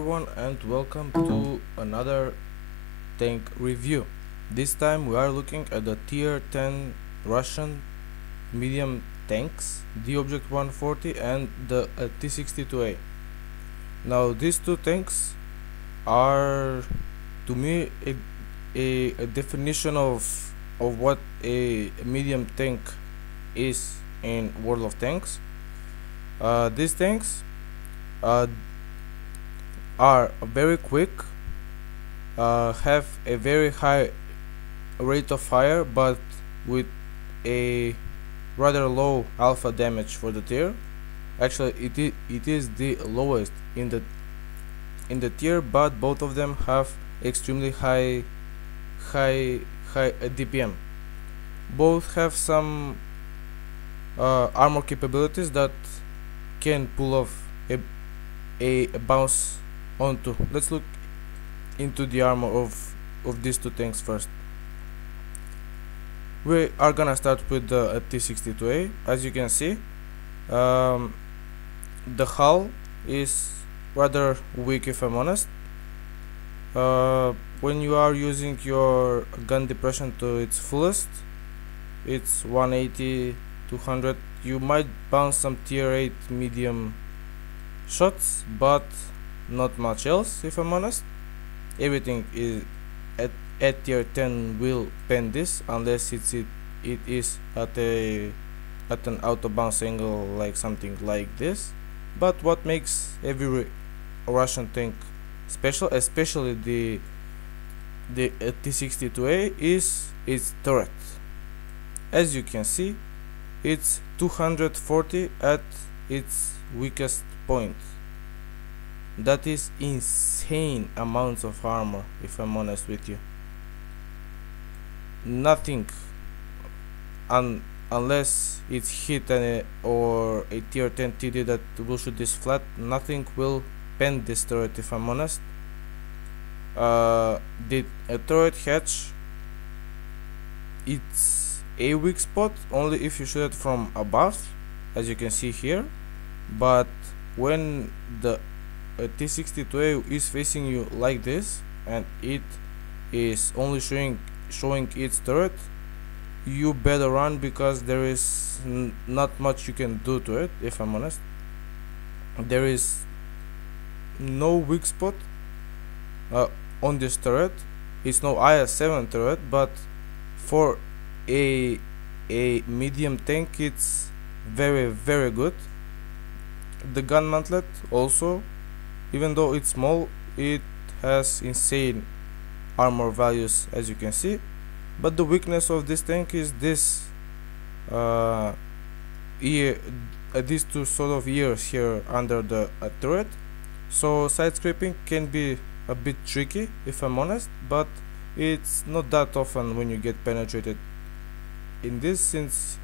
everyone and welcome to another tank review. This time we are looking at the tier 10 Russian medium tanks, the Object 140 and the T-62A. Now these two tanks are to me a definition of what a medium tank is in World of Tanks. These tanks are very quick, have a very high rate of fire, but with a rather low alpha damage for the tier. Actually, it is the lowest in the tier, but both of them have extremely high DPM. Both have some armor capabilities that can pull off a bounce onto. Let's look into the armor of these two tanks first. We are gonna start with the T-62A. As you can see, the hull is rather weak, if I'm honest. When you are using your gun depression to its fullest, it's 180, 200. You might bounce some tier 8 medium shots, but not much else, if I'm honest. Everything is at tier 10 will pen this, unless it is at an auto bounce angle, like something like this. But what makes every Russian tank special, especially the T-62A, is its turret. As you can see, it's 240 at its weakest point. That is insane amounts of armor, if I'm honest with you. Nothing, unless it's hit or a tier 10 TD that will shoot this flat, nothing will pen this turret, if I'm honest. The turret hatch, it's a weak spot only if you shoot it from above, as you can see here. But when the T-62A is facing you like this and it is only showing its turret, you better run, because there is not much you can do to it, if I'm honest. There is no weak spot on this turret. It's no IS-7 turret, but for a medium tank it's very good. The gun mantlet also, even though it's small, it has insane armor values, as you can see. But the weakness of this tank is this these two sort of ears here under the turret. So side scraping can be a bit tricky, if I'm honest, but it's not that often when you get penetrated in this, since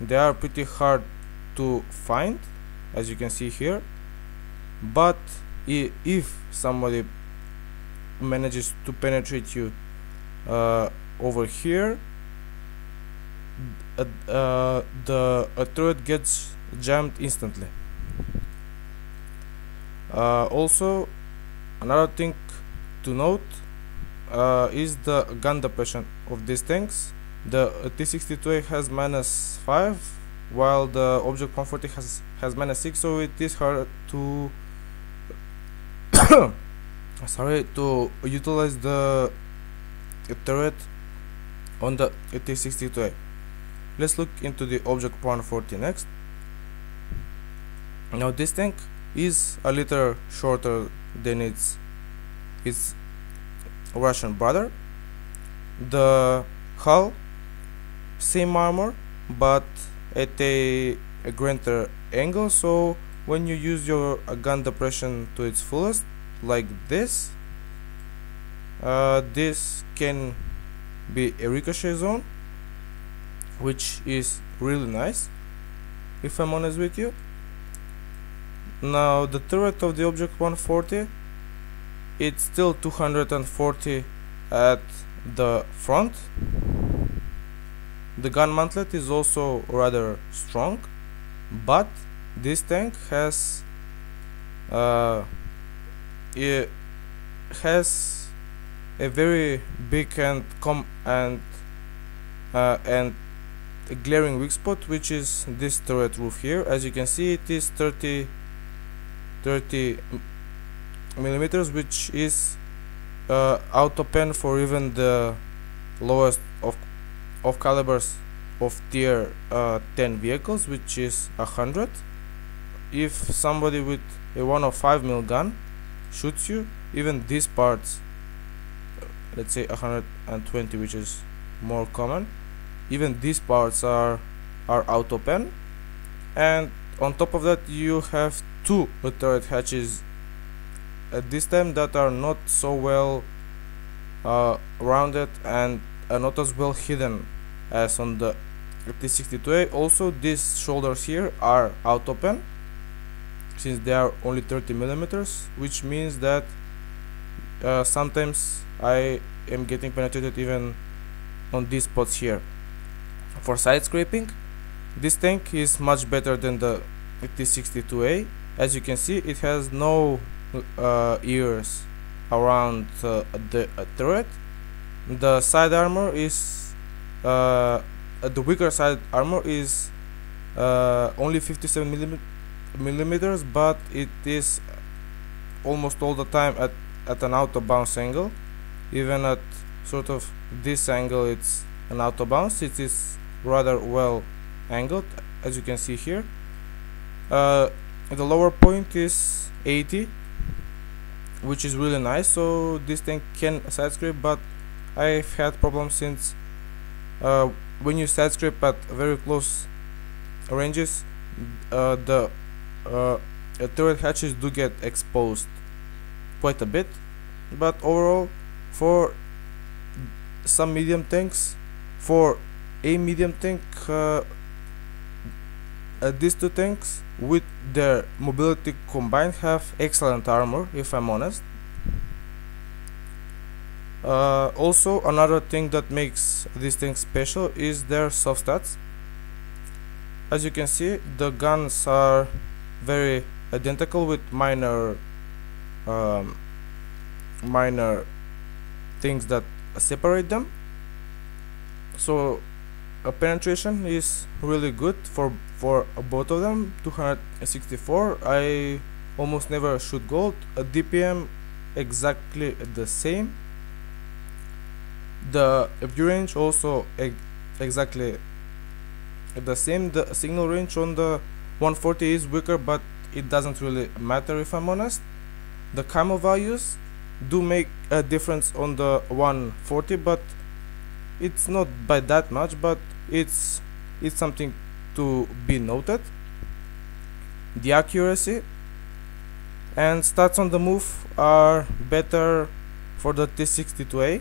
they are pretty hard to find, as you can see here. But if somebody manages to penetrate you over here, the turret gets jammed instantly. Also, another thing to note is the gun depression of these tanks. The T-62A has -5, while the Object 140 has -6, so it is hard to to utilize the turret on the T-62A. Let's look into the Object 140 next. Now this tank is a little shorter than its Russian brother. The hull, same armor, but at a greater angle, so when you use your gun depression to its fullest, like this, this can be a ricochet zone, which is really nice, if I'm honest with you. Now the turret of the Object 140, it's still 240 at the front. The gun mantlet is also rather strong, but this tank has it has a very big and and a glaring weak spot, which is this turret roof here. As you can see, it is 30 millimeters, which is auto pen for even the lowest of calibers of tier 10 vehicles, which is 100. If somebody with a 105mm gun shoots you, even these parts, let's say 120, which is more common, even these parts are auto pen. And on top of that, you have two turret hatches at this time that are not so well rounded and are not as well hidden as on the T-62A. Also, these shoulders here are auto pen, since they are only 30 millimeters, which means that sometimes I am getting penetrated even on these spots here. For side scraping, this tank is much better than the T-62A. As you can see, it has no ears around the turret. The side armor is the weaker side armor is only 57 millimeters, but it is almost all the time at an auto bounce angle. Even at sort of this angle, it's an auto bounce. It is rather well angled, as you can see here. The lower point is 80, which is really nice, so this tank can side scrape, but I've had problems since when you side scrape at very close ranges, the turret hatches do get exposed quite a bit. But overall, for some medium tanks, for a medium tank, these two tanks with their mobility combined have excellent armor, if I'm honest. Also, another thing that makes these tanks special is their soft stats. As you can see, the guns are very identical with minor things that separate them. So penetration is really good for both of them. 264. I almost never shoot gold. A DPM exactly the same. The view range also exactly the same. The signal range on the 140 is weaker, but it doesn't really matter, if I'm honest. The camo values do make a difference on the 140, but it's not by that much, but it's something to be noted. The accuracy and stats on the move are better for the T-62A,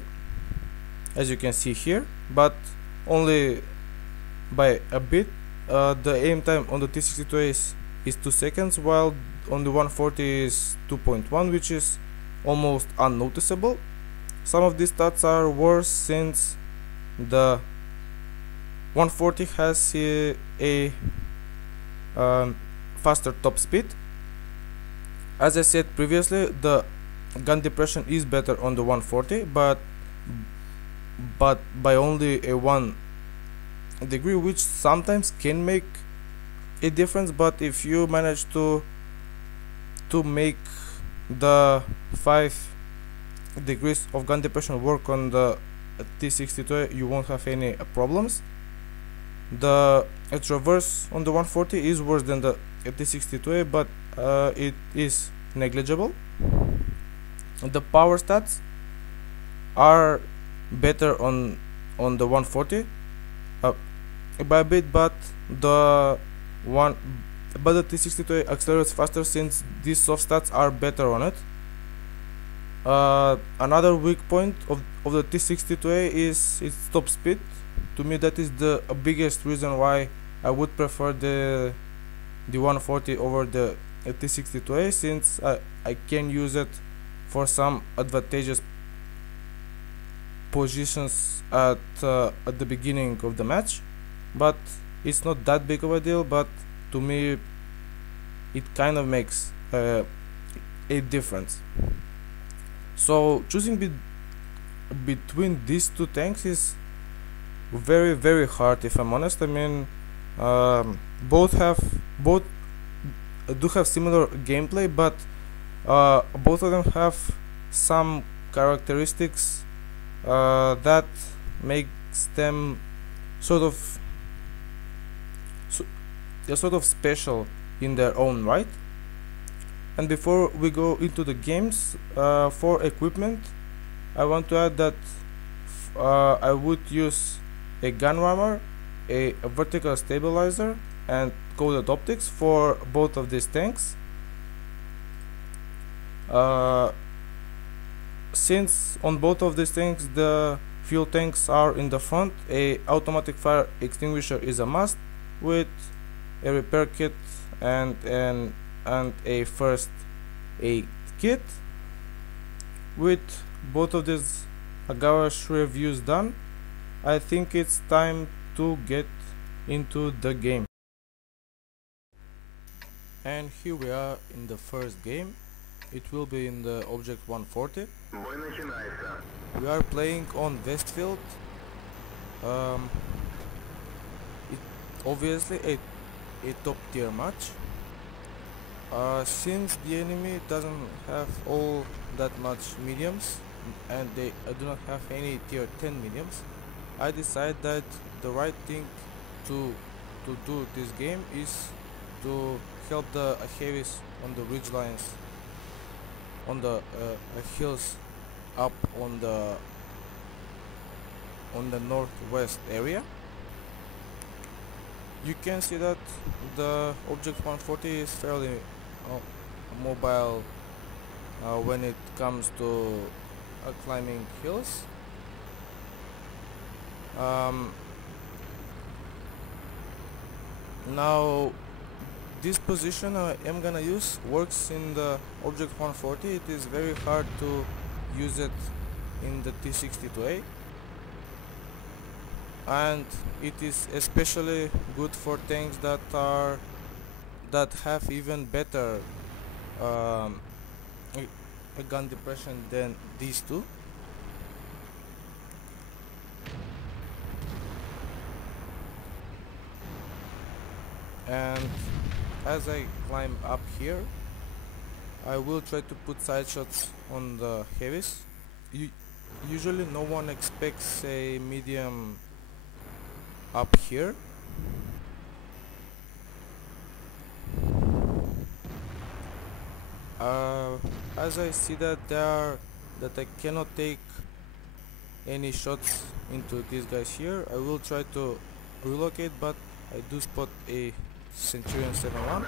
as you can see here, but only by a bit. The aim time on the T-62A is 2 seconds, while on the 140 is 2.1, which is almost unnoticeable. Some of these stats are worse since the 140 has a faster top speed. As I said previously, the gun depression is better on the 140, but by only a 1 degree, which sometimes can make a difference. But if you manage to make the 5 degrees of gun depression work on the T-62A, you won't have any problems. The traverse on the 140 is worse than the T-62A, but it is negligible. The power stats are better on the 140 by a bit, but the T-62A accelerates faster since these soft stats are better on it. Another weak point of the T-62A is its top speed. To me, that is the biggest reason why I would prefer the 140 over the T-62A, since I can use it for some advantageous positions at the beginning of the match, but it's not that big of a deal. But to me, it kind of makes a a difference. So choosing between these two tanks is very hard, if I'm honest. I mean, both do have similar gameplay, but both of them have some characteristics that makes them sort of they're sort of special in their own right. And before we go into the games, for equipment, I want to add that I would use a gun rammer, a vertical stabilizer, and coded optics for both of these tanks. Since on both of these tanks the fuel tanks are in the front, a automatic fire extinguisher is a must, with a repair kit and a first aid kit. With both of these garage reviews done, I think it's time to get into the game. And here we are in the first game. It will be in the Object 140. We are playing on Westfield. It obviously a top tier match. Since the enemy doesn't have all that much mediums, and they do not have any tier 10 mediums, I decided that the right thing to do this game is to help the heavies on the ridge lines, on the hills up on the northwest area. You can see that the Object 140 is fairly mobile when it comes to climbing hills. Now this position I am gonna use works in the Object 140. It is very hard to use it in the T-62A, and it is especially good for tanks that have even better a gun depression than these two. And as I climb up here, I will try to put side shots on the heavies. Usually no one expects a medium up here. As I see that I cannot take any shots into these guys here, I will try to relocate, but I do spot a Centurion 7-1.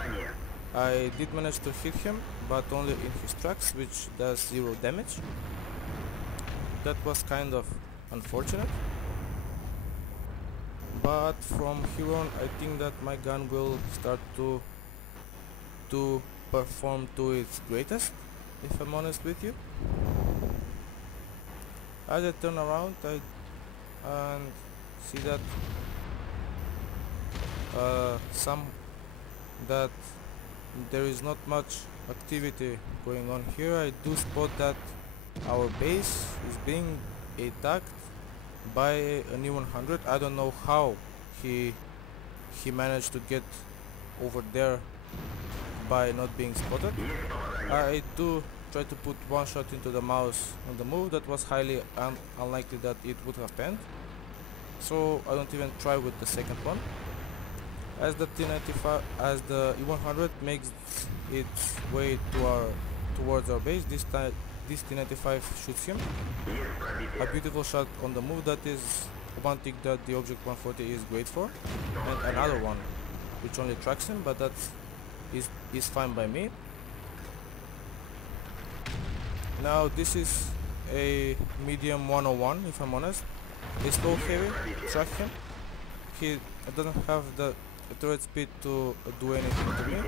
I did manage to hit him, but only in his tracks, which does 0 damage. That was kind of unfortunate, but from here on I think that my gun will start to perform to its greatest, if I'm honest with you. As I turn around and see that that there is not much activity going on here, I do spot that our base is being attacked by an E-100. I don't know how he managed to get over there by not being spotted. I do try to put one shot into the mouse on the move. That was highly unlikely that it would have panned, so I don't even try with the second one. As the E-100 makes its way towards our base, this T-95 shoots him. A beautiful shot on the move. That is one thing that the Object 140 is great for, and another one which only tracks him, but that is fine by me. Now this is a medium 101, if I'm honest. A slow heavy, track him. He doesn't have the turret speed to do anything to me.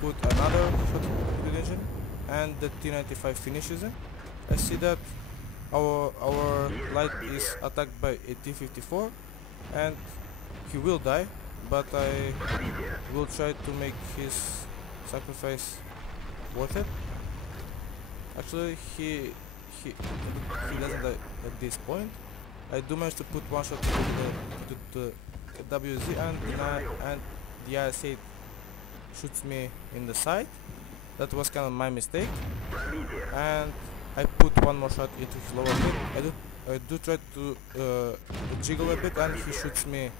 Put another shot into the engine, and the T-95 finishes him. I see that our light is attacked by a T-54, and he will die, but I will try to make his sacrifice worth it. Actually, he doesn't at this point. I do manage to put one shot to the WZ, and the IS-8 shoots me in the side. That was kind of my mistake, and I put one more shot into his lower mid. I do try to jiggle a bit, and he shoots me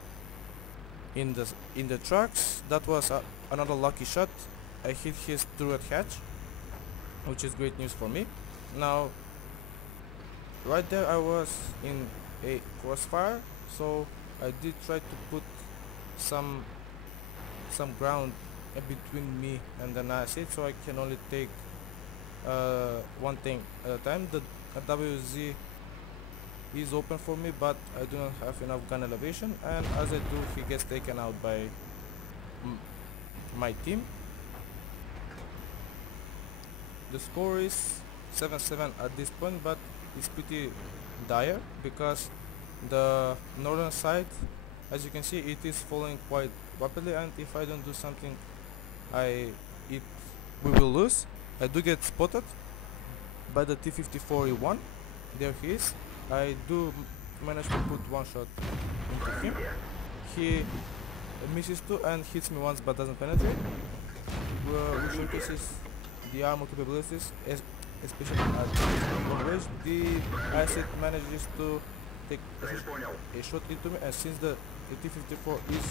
in the tracks. That was another lucky shot. I hit his turret hatch, which is great news for me. Now, right there I was in a crossfire, so I did try to put some ground between me and the NusPojava, so I can only take one thing at a time. The WZ is open for me, but I do not have enough gun elevation, and as I do, he gets taken out by my team. The score is 7-7 at this point, but it's pretty dire because the northern side, as you can see, it is falling quite rapidly, and if I don't do something, we will lose. I do get spotted by the T-62A. There he is. I do manage to put one shot into him. He misses two and hits me once but doesn't penetrate, which showcases the armor capabilities, especially at long range. The IS-8 manages to take a shot into me, and since the T-54 is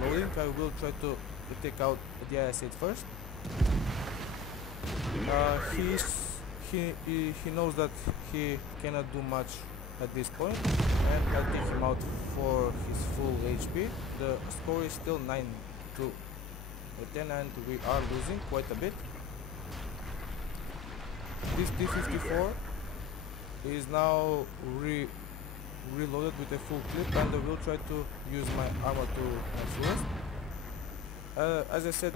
loading, I will try to take out the IS-8 first. He knows that he cannot do much at this point, and I take him out for his full HP. The score is still 9-10, and we are losing quite a bit. This T-54 is now reloaded with a full clip, and I will try to use my armor to my fullest. As I said,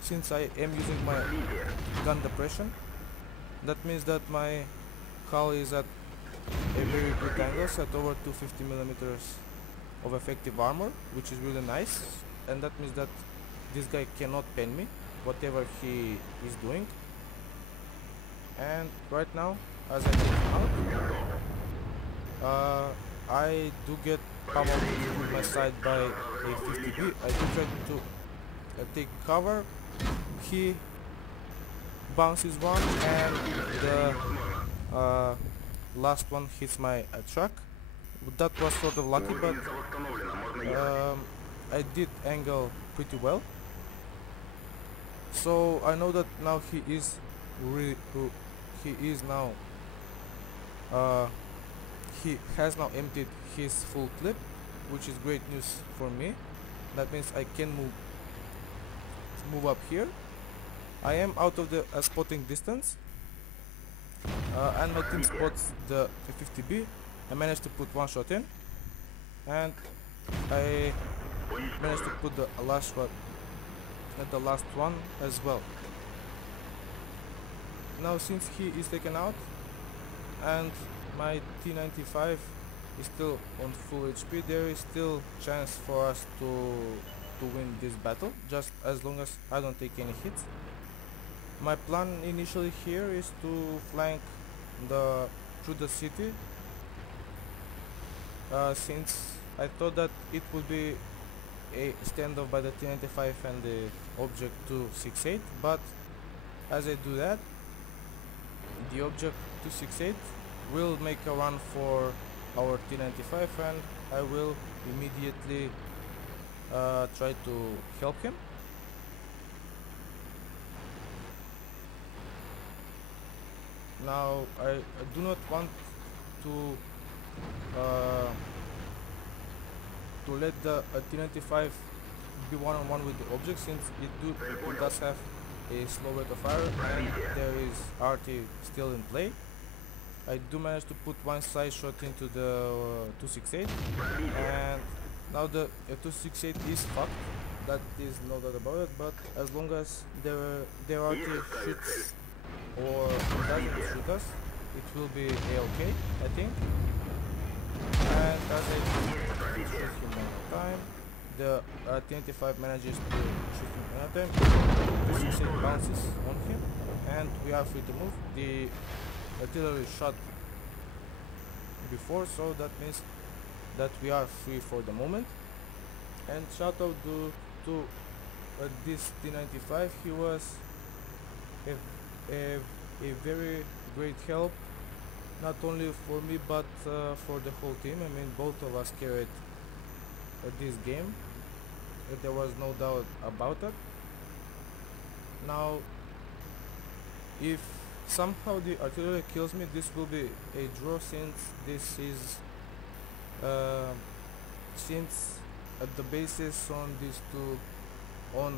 since I am using my gun depression, that means that my hull is at a very good angle, at over 250mm of effective armor, which is really nice, and that means that this guy cannot pen me, whatever he is doing. And right now, as I take him out, I do get pummeled with my side by a 50B. I do try to take cover. He bounces one, and the last one hits my truck. That was sort of lucky, but I did angle pretty well. So I know that now he has now emptied his full clip, which is great news for me. That means I can move up here. I am out of the spotting distance, and my team spots the 50B. I managed to put one shot in, and I managed to put the last shot at the last one as well. Now, since he is taken out and my T-95 is still on full HP, there is still chance for us to win this battle, just as long as I don't take any hits. My plan initially here is to flank through the city, since I thought that it would be a standoff by the T-95 and the object 268, but as I do that, the object 268 will make a run for our T-95, and I will immediately try to help him. Now I do not want to let the T-95 be one-on-one with the object, since it does have a slow rate of fire and there is RT still in play. I do manage to put one side shot into the 268, and now the 268 is fucked, that is no doubt about it, but as long as their RT shoots or doesn't shoot us, it will be a-okay, I think. And as I shoot him one more time, the T-95 manages to shoot him another time. 268 bounces on him, and we are free to move. The artillery shot before, so that means that we are free for the moment. And shout out to this T-95. He was a, a very great help, not only for me but for the whole team. I mean, both of us carried this game. There was no doubt about it. Now, if somehow the artillery kills me, this will be a draw, since this is since the bases on these two on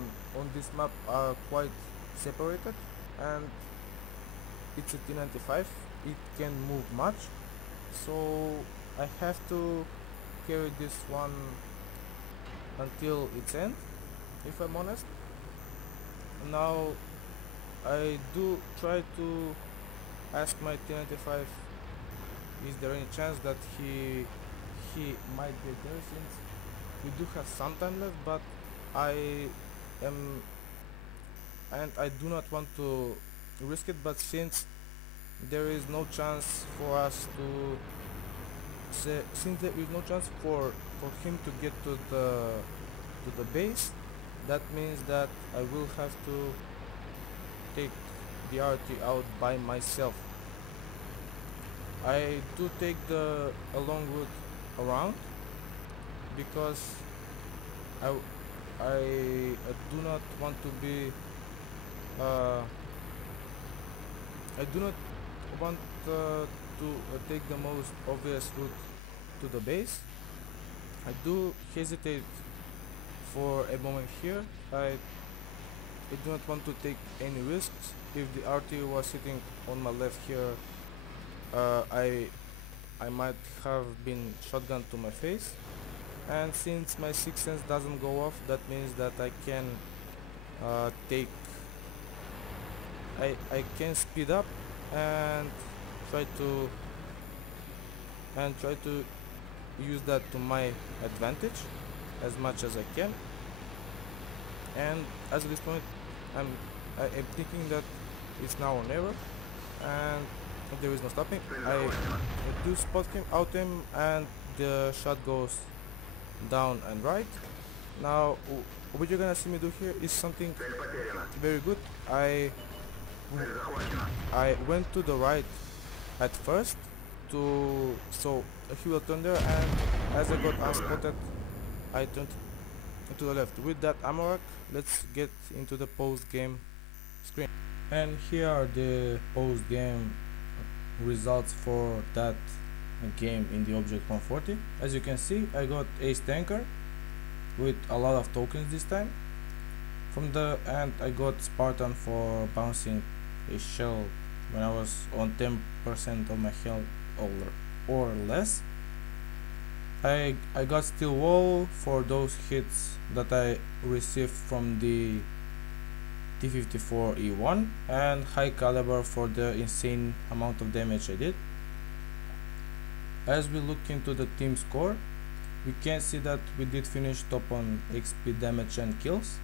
this map are quite separated, and it's a T-95. It can move much, so I have to carry this one until its end, if I'm honest. Now I do try to ask my T-95, is there any chance that he might get there, since we do have some time left, but I am, and I do not want to risk it. But since there is no chance for us to since there is no chance for him to get to the base, that means that I will have to take the RT out by myself. I do take the long route around because I do not want to be I do not want to take the most obvious route to the base. I do hesitate for a moment here. I do not want to take any risks. If the RT was sitting on my left here, I might have been shotgunned to my face, and since my sixth sense doesn't go off, that means that I can I can speed up and try to use that to my advantage as much as I can. And as of this point, I'm thinking that it's now or never, and there is no stopping. I do spot him, out him, and the shot goes down and right. Now what you're gonna see me do here is something very good. I went to the right at first so he will turn there, and as I got unspotted, I turned to the left. With that ammo rack, let's get into the post game screen. And here are the post game results for that game in the Object 140. As you can see, I got Ace Tanker with a lot of tokens this time. From the end, I got Spartan for bouncing a shell when I was on 10% of my health or less. I got Steel Wall for those hits that I received from the T-54A1, and High Caliber for the insane amount of damage I did. As we look into the team score, we can see that we did finish top on XP, damage and kills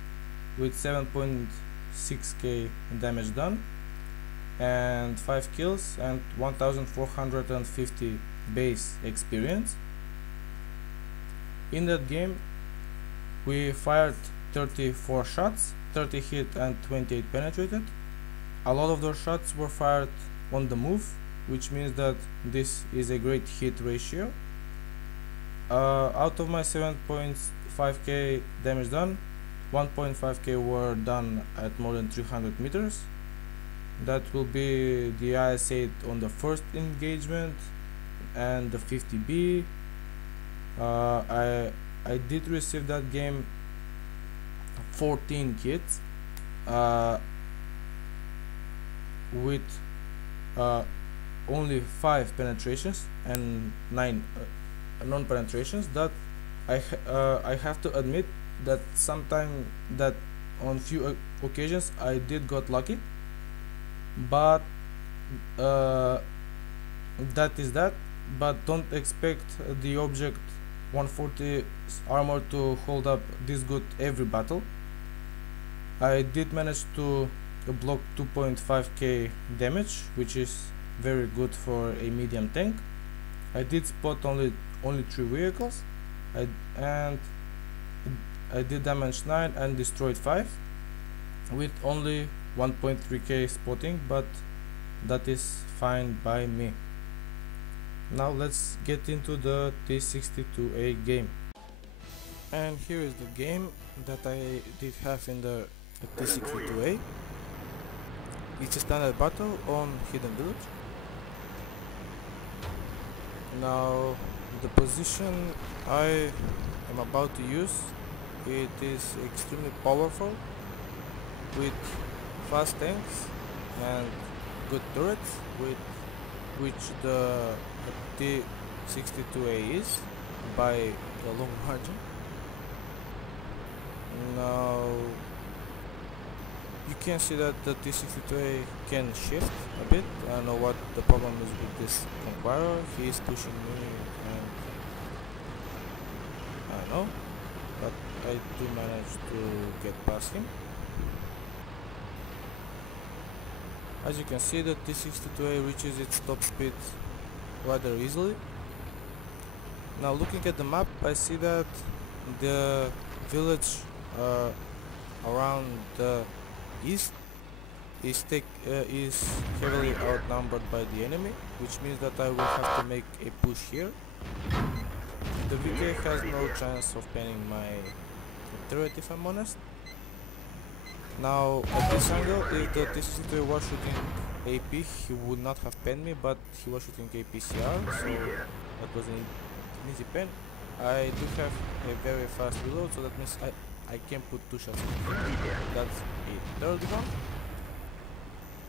with 7.6k damage done and 5 kills and 1450 base experience. In that game we fired 34 shots, 30 hit and 28 penetrated. A lot of those shots were fired on the move, which means that this is a great hit ratio. Out of my 7.5k damage done, 1.5k were done at more than 300 meters. That will be the IS-8 on the first engagement and the 50B. I did receive that game 14 hits with only 5 penetrations and 9 non-penetrations. That I have to admit that sometime that on few occasions I did got lucky, but that is that. But don't expect the Object 140 armor to hold up this good every battle. I did manage to block 2.5k damage, which is very good for a medium tank. I did spot only 3 vehicles, and I did damage 9 and destroyed 5 with only 1.3k spotting, but that is fine by me. Now let's get into the T-62A game. And here is the game that I did have in the T-62A. It's a standard battle on Hidden Village. Now the position I am about to use, it is extremely powerful with fast tanks and good turrets, with which the T-62A is by a long margin. Now you can see that the T-62A can shift a bit. I don't know what the problem is with this conqueror. He is pushing me and I don't know, but I do manage to get past him. As you can see, the T-62A reaches its top speed rather easily. Now looking at the map, I see that the village around the east is heavily outnumbered by the enemy, which means that I will have to make a push here. The VK has no chance of penning my turret, if I'm honest. Now at this angle, if the T-62A was shooting AP, he would not have penned me, but he was shooting APCR, so that was an easy pen. I do have a very fast reload, so that means I can put 2 shots in him. That's a third one,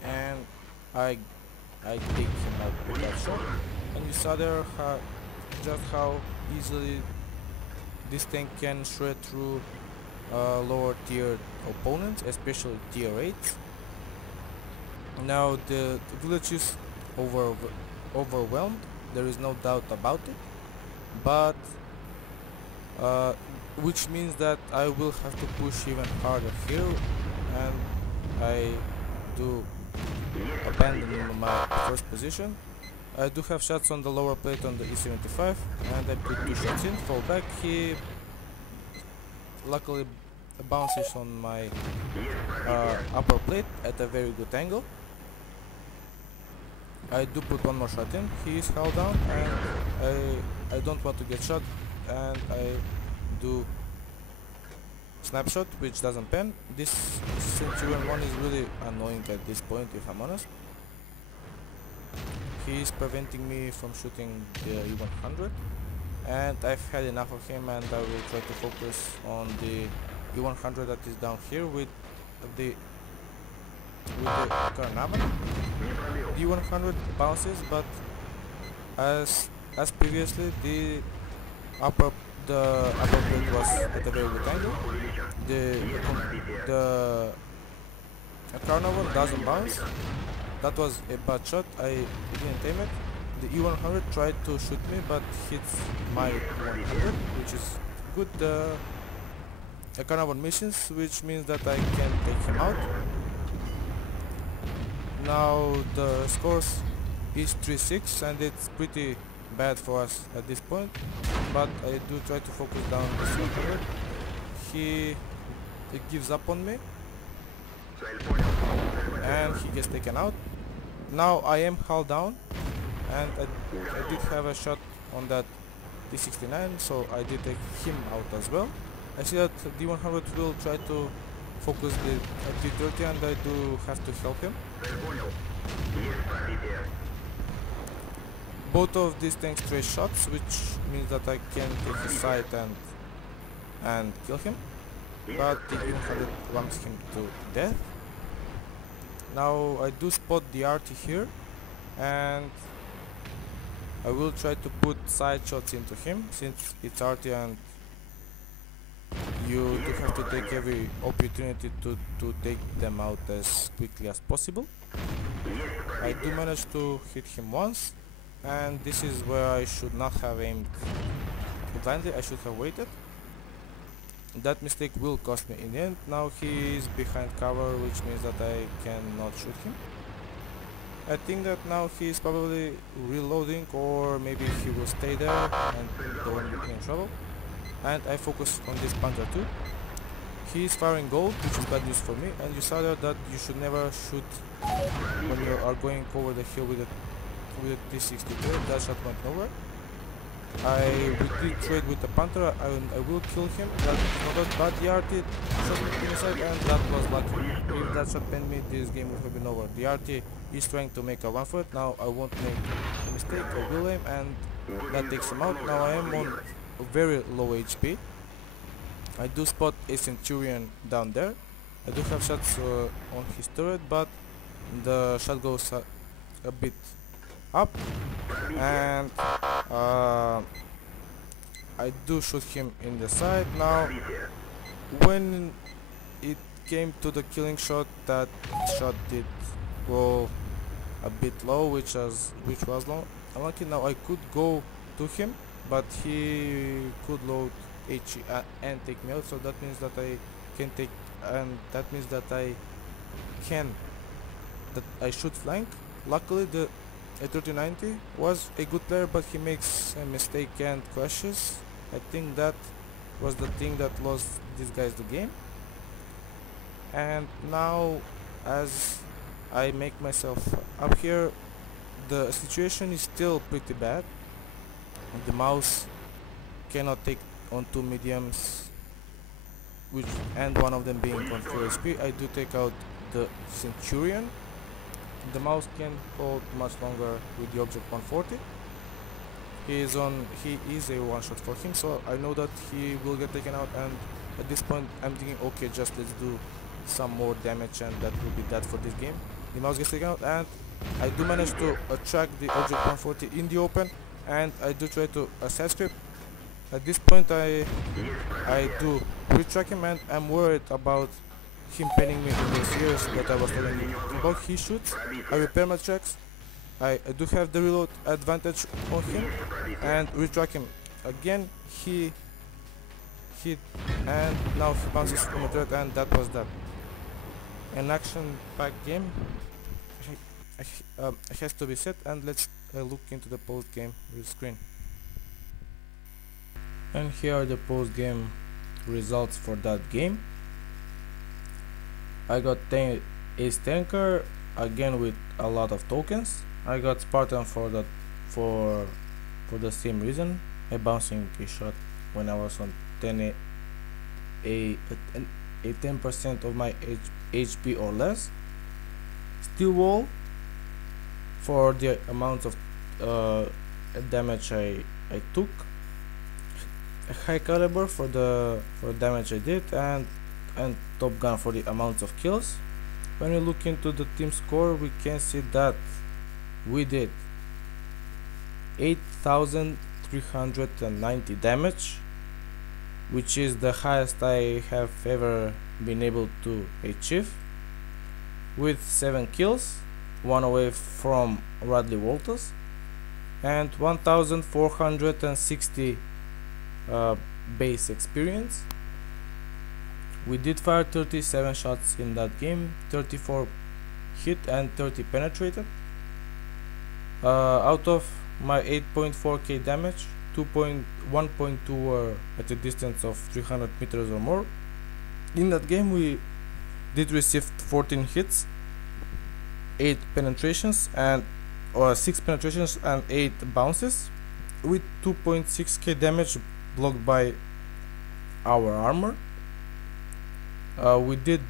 and I take him out with that shot. And you saw there just how easily this tank can shred through lower tier opponents, especially tier 8. Now the village is overwhelmed, there is no doubt about it, but which means that I will have to push even harder here, and I do abandon my first position. I do have shots on the lower plate on the E75, and I put 2 shots in, fall back. He luckily bounces on my upper plate at a very good angle. I do put 1 more shot in, he is held down, and I don't want to get shot, and I do snapshot, which doesn't pen. This Centurion 1 is really annoying at this point, if I'm honest. He is preventing me from shooting the E100, and I've had enough of him, and I will try to focus on the E100 that is down here with the Carnaval. The E100 bounces, but as previously, the upper plate was at a very good angle. The Carnaval doesn't bounce. That was a bad shot. I didn't aim it. The E100 tried to shoot me, but hits my 100, which is good. The Carnaval missions, which means that I can take him out. Now the scores is 3-6, and it's pretty bad for us at this point, but I do try to focus down this 100. He gives up on me, and he gets taken out. Now I am held down, and I did have a shot on that T-69, so I did take him out as well. I see that the 100 will try to focus the T-30, and I do have to help him. Both of these tanks trace shots, which means that I can take his sight and kill him, but the 100 rams him to death. Now I do spot the RT here, and I will try to put side shots into him, since it's RT and you do have to take every opportunity to take them out as quickly as possible. I do manage to hit him once, and this is where I should not have aimed blindly. I should have waited. that mistake will cost me in the end. Now he is behind cover, which means that I cannot shoot him. I think that now he is probably reloading, or maybe he will stay there and don't get me in trouble. And I focus on this Panther too. He is firing gold, which is bad news for me, and you saw there that you should never shoot when you are going over the hill with a T-62A. That shot went nowhere. I did trade with the Panther, I will kill him. That is not a bad RT shot me inside, and that was lucky. If that shot penned me, this game would have been over. The RT is trying to make a 1-foot. Now I won't make a mistake, I will aim, and that takes him out. Now I am on very low HP. I do spot a Centurion down there. I do have shots on his turret, but the shot goes a bit up, and I do shoot him in the side. Now when it came to the killing shot, that shot did go a bit low, which was low. Unlucky. Now I could go to him, but he could load HE and take me out, so that means that I can take, and that means that I should flank. Luckily the A3090 was a good player, but he makes a mistake and crashes. I think that was the thing that lost these guys the game. And now, as I make myself up here, the situation is still pretty bad. The mouse cannot take on two mediums, and one of them being on 4 HP. I do take out the Centurion. The mouse can hold much longer with the object 140. He is a one shot for him, so I know that he will get taken out, and at this point I'm thinking, okay, just let's do some more damage, and that will be that for this game. The mouse gets taken out, and I do manage to attract the object 140 in the open, and I do try to side script. At this point I do retrack him, and I'm worried about him penning me in those years that I was telling you about. He shoots, I repair my tracks, I do have the reload advantage on him, and retrack him again. He hit, and now he bounces from the turret, and that was that. An action-packed game has to be set, and let's look into the post-game screen. And here are the post-game results for that game. I got Ace Tanker again with a lot of tokens. I got Spartan for the same reason. A bouncing a shot when I was on 10% of my HP or less. Steel wall for the amount of damage I took. A high caliber for the damage I did, and Top Gun for the amount of kills. When we look into the team score, we can see that we did 8,390 damage, which is the highest I have ever been able to achieve, with 7 kills, 1 away from Radley Walters, and 1,460 base experience. We did fire 37 shots in that game, 34 hit and 30 penetrated. Out of my 8.4k damage, 1.2 were at a distance of 300 meters or more. In that game we did receive 14 hits, 8 penetrations and 6 penetrations and 8 bounces, with 2.6k damage blocked by our armor. We did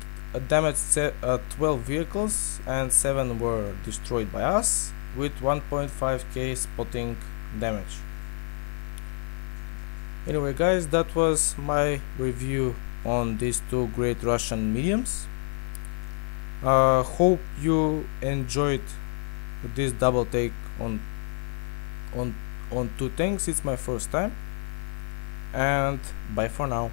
damage 12 vehicles, and 7 were destroyed by us, with 1.5k spotting damage. Anyway guys, that was my review on these two great Russian mediums. Hope you enjoyed this double take on two tanks. It's my first time, and bye for now.